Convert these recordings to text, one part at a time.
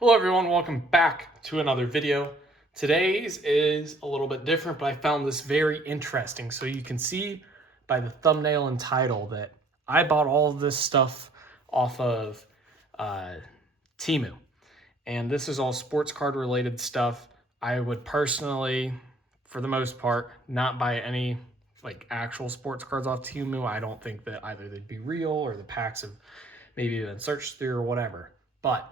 Hello everyone, welcome back to another video. Today's is a little bit different, but I found this very interesting. So you can see by the thumbnail and title that I bought all of this stuff off of Temu. And this is all sports card related stuff. I would personally, for the most part, not buy any like actual sports cards off Temu. I don't think that either they'd be real or the packs have maybe been searched through or whatever. But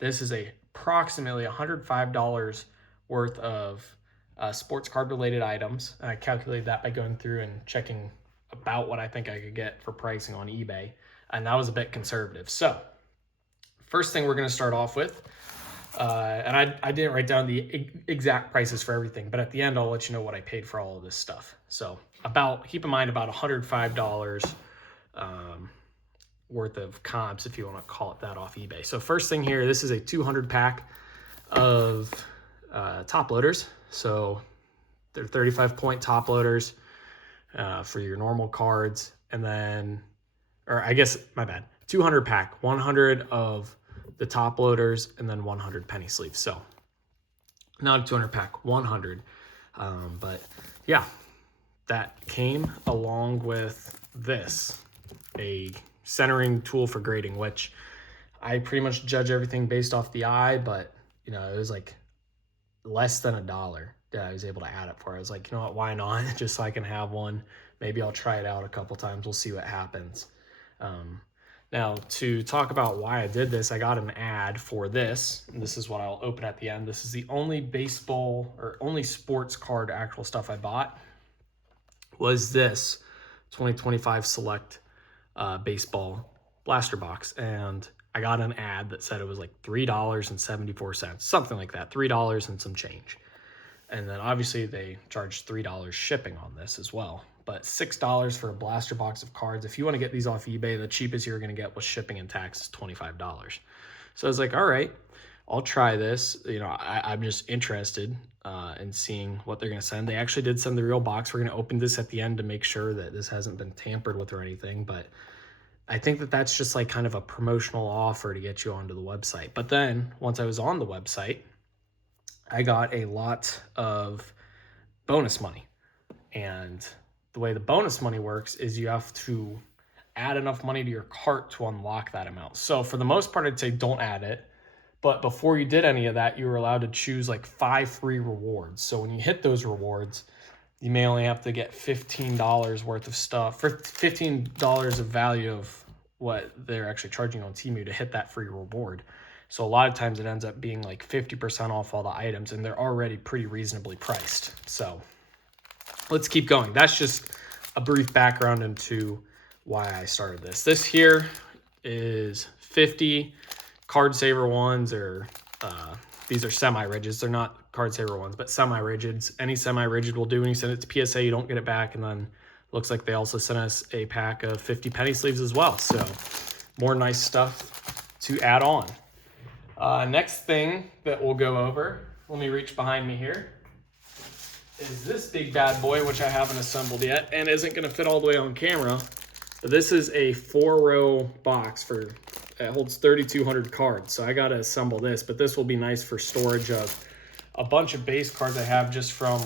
this is approximately $105 worth of sports card related items. And I calculated that by going through and checking about what I think I could get for pricing on eBay. And that was a bit conservative. So first thing we're going to start off with, and I didn't write down the exact prices for everything, but at the end, I'll let you know what I paid for all of this stuff. So keep in mind about $105 worth of comps, if you want to call it that, off eBay. So first thing here, this is a 200 pack of top loaders. So they're 35 point top loaders for your normal cards. And then, or I guess, my bad, 200 pack, 100 of the top loaders and then 100 penny sleeves. So not a 200 pack, 100. But yeah, that came along with this, a centering tool for grading, which I pretty much judge everything based off the eye, but you know, it was like less than $1 that I was able to add it for. I was like, you know what, why not? Just so I can have one. Maybe I'll try it out a couple times. We'll see what happens. Now, to talk about why I did this, I got an ad for this, and this is what I'll open at the end. This is the only baseball or only sports card actual stuff I bought, was this 2025 Select baseball blaster box. And I got an ad that said it was like $3.74, something like that, $3 and some change. And then obviously they charged $3 shipping on this as well. But $6 for a blaster box of cards. If you want to get these off eBay, the cheapest you're going to get with shipping and tax is $25. So I was like, all right, I'll try this. You know, I'm just interested in seeing what they're going to send. They actually did send the real box. We're going to open this at the end to make sure that this hasn't been tampered with or anything. But I think that that's just like kind of a promotional offer to get you onto the website. But then once I was on the website, I got a lot of bonus money. And the way the bonus money works is you have to add enough money to your cart to unlock that amount. So for the most part, I'd say don't add it. But before you did any of that, you were allowed to choose like 5 free rewards. So when you hit those rewards, you may only have to get $15 worth of stuff, for $15 of value of what they're actually charging on Temu to hit that free reward. So a lot of times it ends up being like 50% off all the items, and they're already pretty reasonably priced. So let's keep going. That's just a brief background into why I started this. This here is 50 card saver ones, or these are semi-rigids. They're not card saver ones, but semi-rigids. Any semi-rigid will do. When you send it to PSA, you don't get it back. And then looks like they also sent us a pack of 50 penny sleeves as well. So more nice stuff to add on. Next thing that we'll go over, let me reach behind me here, is this big bad boy, which I haven't assembled yet and isn't going to fit all the way on camera. But this is a 4-row box it holds 3,200 cards. So I got to assemble this, but this will be nice for storage of a bunch of base cards I have just from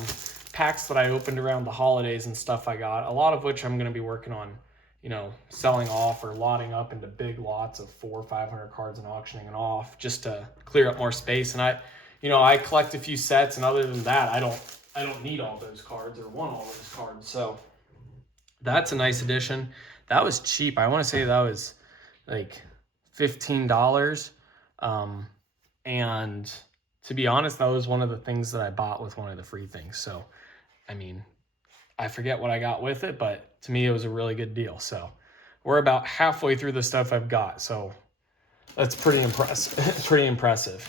packs that I opened around the holidays and stuff I got, a lot of which I'm going to be working on, you know, selling off or lotting up into big lots of 400 or 500 cards and auctioning it off just to clear up more space. And I collect a few sets, and other than that, I don't need all those cards or want all those cards. So that's a nice addition. That was cheap. I want to say that was like $15. And to be honest, that was one of the things that I bought with one of the free things. So, I mean, I forget what I got with it, but to me, it was a really good deal. So we're about halfway through the stuff I've got. So that's pretty impressive. Pretty impressive.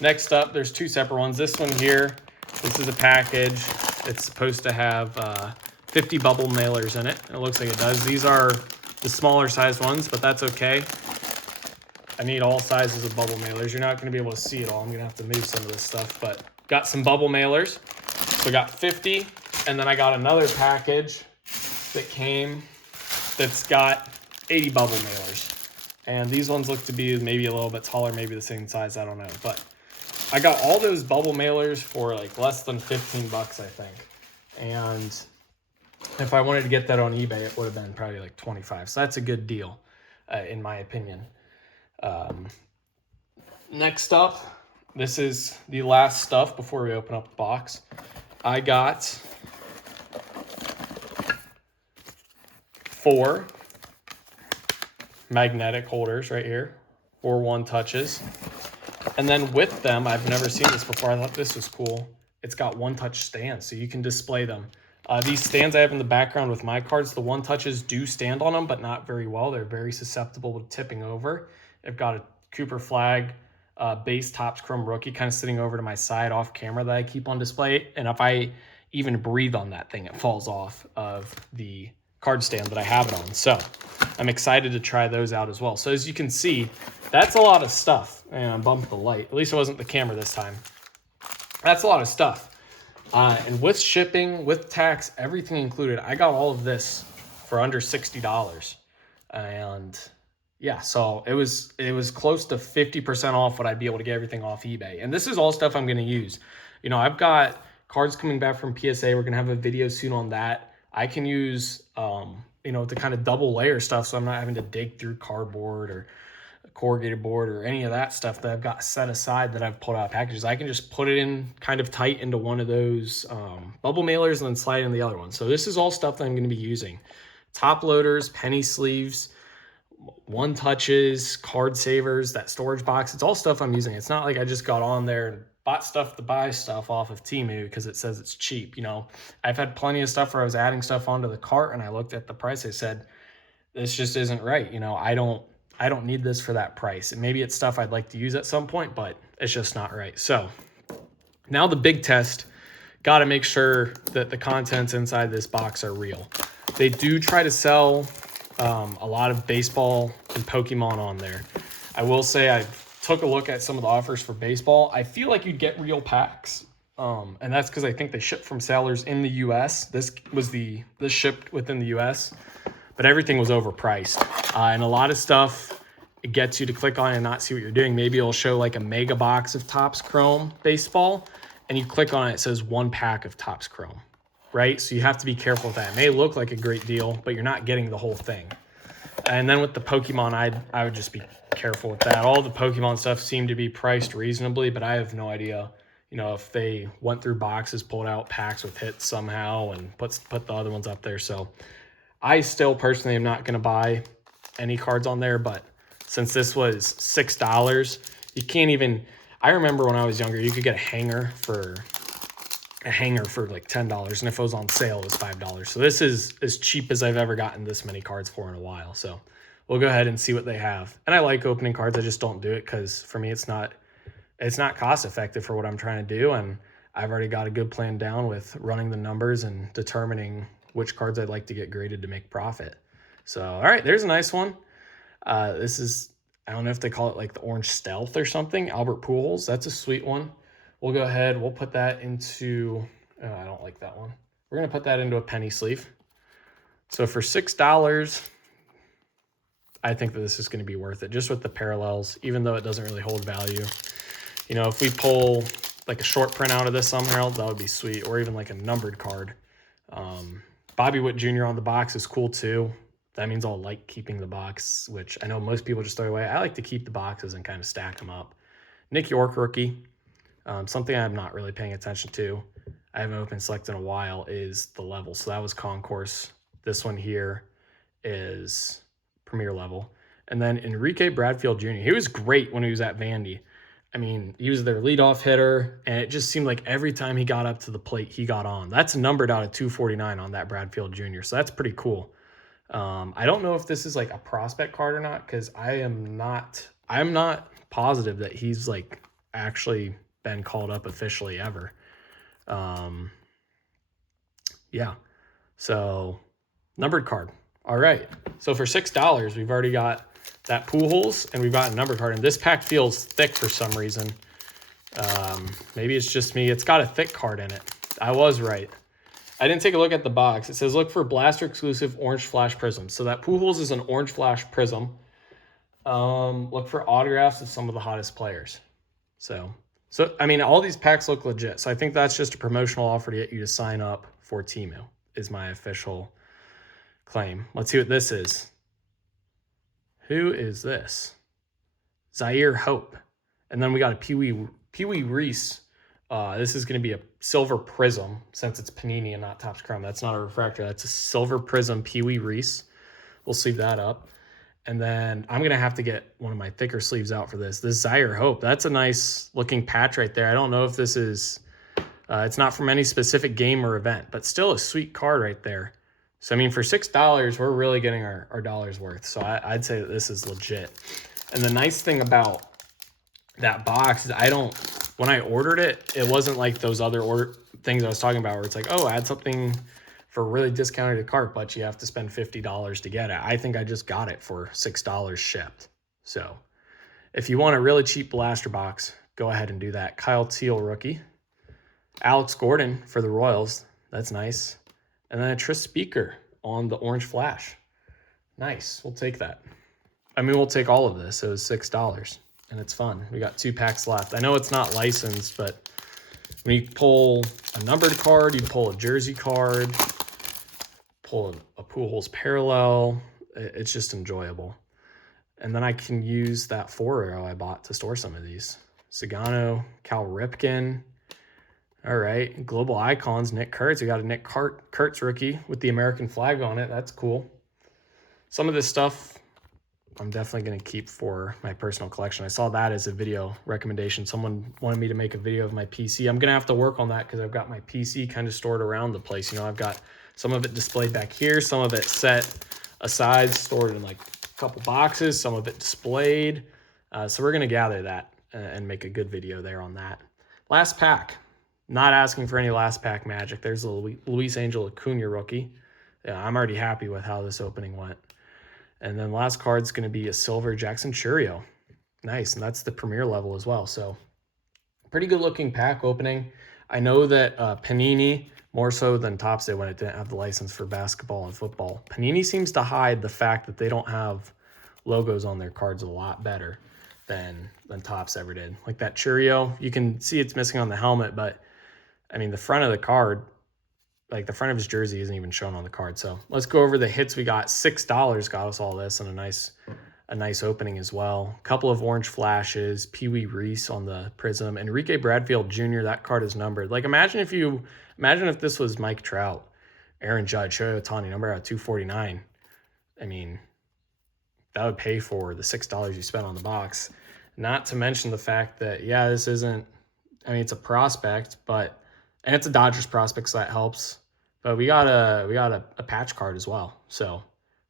Next up, there's 2 separate ones. This one here, this is a package. It's supposed to have 50 bubble mailers in it. It looks like it does. These are the smaller size ones, but that's okay. I need all sizes of bubble mailers. You're not going to be able to see it all. I'm going to have to move some of this stuff, but got some bubble mailers. So I got 50, and then I got another package that came that's got 80 bubble mailers. And these ones look to be maybe a little bit taller, maybe the same size, I don't know. But I got all those bubble mailers for like less than 15 bucks, I think. And if I wanted to get that on eBay, it would have been probably like 25. So that's a good deal, in my opinion. Next up, this is the last stuff before we open up the box. I got 4 magnetic holders right here, 4 one-touches. And then with them, I've never seen this before. I thought this was cool. It's got one-touch stands, so you can display them. These stands I have in the background with my cards, the one-touches do stand on them, but not very well. They're very susceptible to tipping over. I've got a Cooper Flag base Topps Chrome rookie kind of sitting over to my side off camera that I keep on display. And if I even breathe on that thing, it falls off of the card stand that I have it on. So I'm excited to try those out as well. So as you can see, that's a lot of stuff. And I bumped the light. At least it wasn't the camera this time. That's a lot of stuff. And with shipping, with tax, everything included, I got all of this for under $60. And yeah, so it was close to 50% off what I'd be able to get everything off eBay. And this is all stuff I'm going to use. You know, I've got cards coming back from PSA. We're going to have a video soon on that. I can use, you know, to kind of double layer stuff, so I'm not having to dig through cardboard or corrugated board or any of that stuff that I've got set aside that I've pulled out of packages. I can just put it in kind of tight into one of those bubble mailers and then slide in the other one. So this is all stuff that I'm going to be using. Top loaders, penny sleeves, one touches, card savers, that storage box. It's all stuff I'm using. It's not like I just got on there and bought stuff to buy stuff off of Temu because it says it's cheap. You know, I've had plenty of stuff where I was adding stuff onto the cart and I looked at the price. I said, this just isn't right. You know, I don't need this for that price. And maybe it's stuff I'd like to use at some point, but it's just not right. So now the big test, got to make sure that the contents inside this box are real. They do try to sell a lot of baseball and Pokemon on there. I will say I took a look at some of the offers for baseball. I feel like you'd get real packs. And that's because I think they ship from sellers in the US. This shipped within the US, but everything was overpriced. And a lot of stuff, it gets you to click on it and not see what you're doing. Maybe it'll show like a mega box of Topps Chrome baseball, and you click on it, it says 1 pack of Topps Chrome, right? So you have to be careful with that. It may look like a great deal, but you're not getting the whole thing. And then with the Pokemon, I would just be careful with that. All the Pokemon stuff seemed to be priced reasonably, but I have no idea, you know, if they went through boxes, pulled out packs with hits somehow, and put the other ones up there. So I still personally am not going to buy any cards on there, but since this was $6, you can't even, I remember when I was younger, you could get a hanger for like $10, and if it was on sale, it was $5. So this is as cheap as I've ever gotten this many cards for in a while. So we'll go ahead and see what they have. And I like opening cards. I just don't do it because for me, it's not cost effective for what I'm trying to do. And I've already got a good plan down with running the numbers and determining which cards I'd like to get graded to make profit. So, all right, there's a nice one. This is, I don't know if they call it like the Orange Stealth or something. Albert Pujols, that's a sweet one. We'll go ahead, we'll put that into, oh, I don't like that one. We're going to put that into a penny sleeve. So for $6, I think that this is going to be worth it, just with the parallels, even though it doesn't really hold value. You know, if we pull like a short print out of this somehow, that would be sweet, or even like a numbered card. Bobby Witt Jr. on the box is cool too. That means I'll like keeping the box, which I know most people just throw away. I like to keep the boxes and kind of stack them up. Nick York rookie. Something I'm not really paying attention to, I haven't opened select in a while, is the level. So that was concourse. This one here is premier level. And then Enrique Bradfield Jr. He was great when he was at Vandy. I mean, he was their leadoff hitter, and it just seemed like every time he got up to the plate, he got on. That's numbered out of 249 on that Bradfield Jr., so that's pretty cool. I don't know if this is like a prospect card or not, because I'm not positive that he's like actually been called up officially ever. Yeah, so numbered card. All right, so for $6, we've already got that Pujols, and we've got a numbered card, and this pack feels thick for some reason. Maybe it's just me. It's got a thick card in it. I was right. I didn't take a look at the box. It says, look for Blaster exclusive Orange Flash Prism. So that Pujols is an Orange Flash Prism. Look for autographs of some of the hottest players. So I mean, all these packs look legit. So I think that's just a promotional offer to get you to sign up for Temu, is my official claim. Let's see what this is. Who is this? Zaire Hope. And then we got a Pee Wee Reese. This is going to be a silver prism, since it's Panini and not Topps Chrome. That's not a refractor. That's a silver prism Pee Wee Reese. We'll sleeve that up. And then I'm going to have to get one of my thicker sleeves out for this. This Zaire Hope, that's a nice looking patch right there. I don't know if this is, it's not from any specific game or event, but still a sweet card right there. So, I mean, for $6, we're really getting our dollar's worth. So I'd say that this is legit. And the nice thing about that box is when I ordered it, it wasn't like those other things I was talking about where it's like, oh, add something for really discounted cart, but you have to spend $50 to get it. I think I just got it for $6 shipped. So if you want a really cheap blaster box, go ahead and do that. Kyle Teal rookie. Alex Gordon for the Royals. That's nice. And then a Tris Speaker on the Orange Flash. Nice. We'll take that. I mean, we'll take all of this. It was $6 and it's fun. We got 2 packs left. I know it's not licensed, but when you pull a numbered card, you pull a jersey card, pull a Pujols parallel, it's just enjoyable. And then I can use that 4-arrow I bought to store some of these. Sagano, Cal Ripken. All right, Global Icons, Nick Kurtz. We got a Nick Kurtz rookie with the American flag on it. That's cool. Some of this stuff I'm definitely going to keep for my personal collection. I saw that as a video recommendation. Someone wanted me to make a video of my PC. I'm going to have to work on that because I've got my PC kind of stored around the place. You know, I've got some of it displayed back here, some of it set aside, stored in like a couple boxes, some of it displayed. So we're going to gather that and make a good video there on that. Last pack. Not asking for any last pack magic. There's a Luis Angel Acuna rookie. Yeah, I'm already happy with how this opening went. And then last card's going to be a silver Jackson Churio. Nice, and that's the premier level as well. So pretty good looking pack opening. I know that Panini, more so than Topps did when it didn't have the license for basketball and football, Panini seems to hide the fact that they don't have logos on their cards a lot better than Topps ever did. Like that Churio, you can see it's missing on the helmet, but I mean, the front of the card, like the front of his jersey isn't even shown on the card. So let's go over the hits we got. $6 got us all this, and a nice opening as well. A couple of orange flashes, Pee Wee Reese on the prism, Enrique Bradfield Jr. That card is numbered. Like imagine if this was Mike Trout, Aaron Judge, Shohei Ohtani, number out 249. I mean, that would pay for the $6 you spent on the box. Not to mention the fact that, yeah, this isn't, I mean, it's a prospect, and it's a Dodgers prospect, so that helps. But we got a patch card as well. So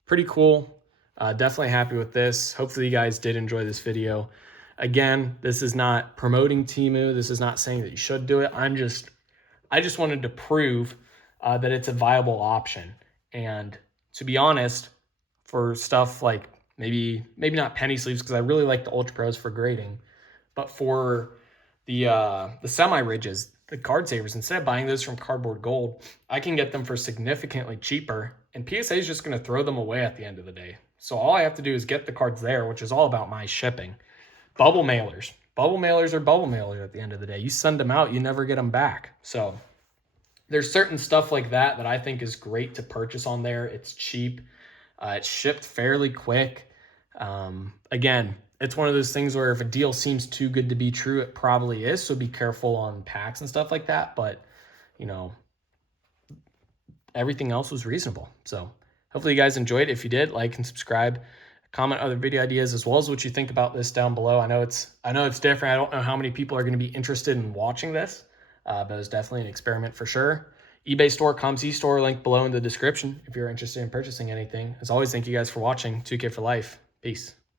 pretty cool. Definitely happy with this. Hopefully you guys did enjoy this video. Again, this is not promoting Temu. This is not saying that you should do it. I just wanted to prove that it's a viable option. And to be honest, for stuff like maybe not penny sleeves, because I really like the Ultra Pros for grading, but for the semi-ridges, the card savers, instead of buying those from Cardboard Gold, I can get them for significantly cheaper, and PSA is just going to throw them away at the end of the day. So all I have to do is get the cards there, which is all about my shipping. Bubble mailers. Bubble mailers are bubble mailers at the end of the day. You send them out, you never get them back. So there's certain stuff like that I think is great to purchase on there. It's cheap. It's shipped fairly quick. Again, it's one of those things where if a deal seems too good to be true, it probably is. So be careful on packs and stuff like that. But, you know, everything else was reasonable. So hopefully you guys enjoyed. If you did, like and subscribe, comment other video ideas as well as what you think about this down below. I know it's different. I don't know how many people are going to be interested in watching this, but it's definitely an experiment for sure. eBay store, ComC store, link below in the description if you're interested in purchasing anything. As always, thank you guys for watching. 2K for life. Peace.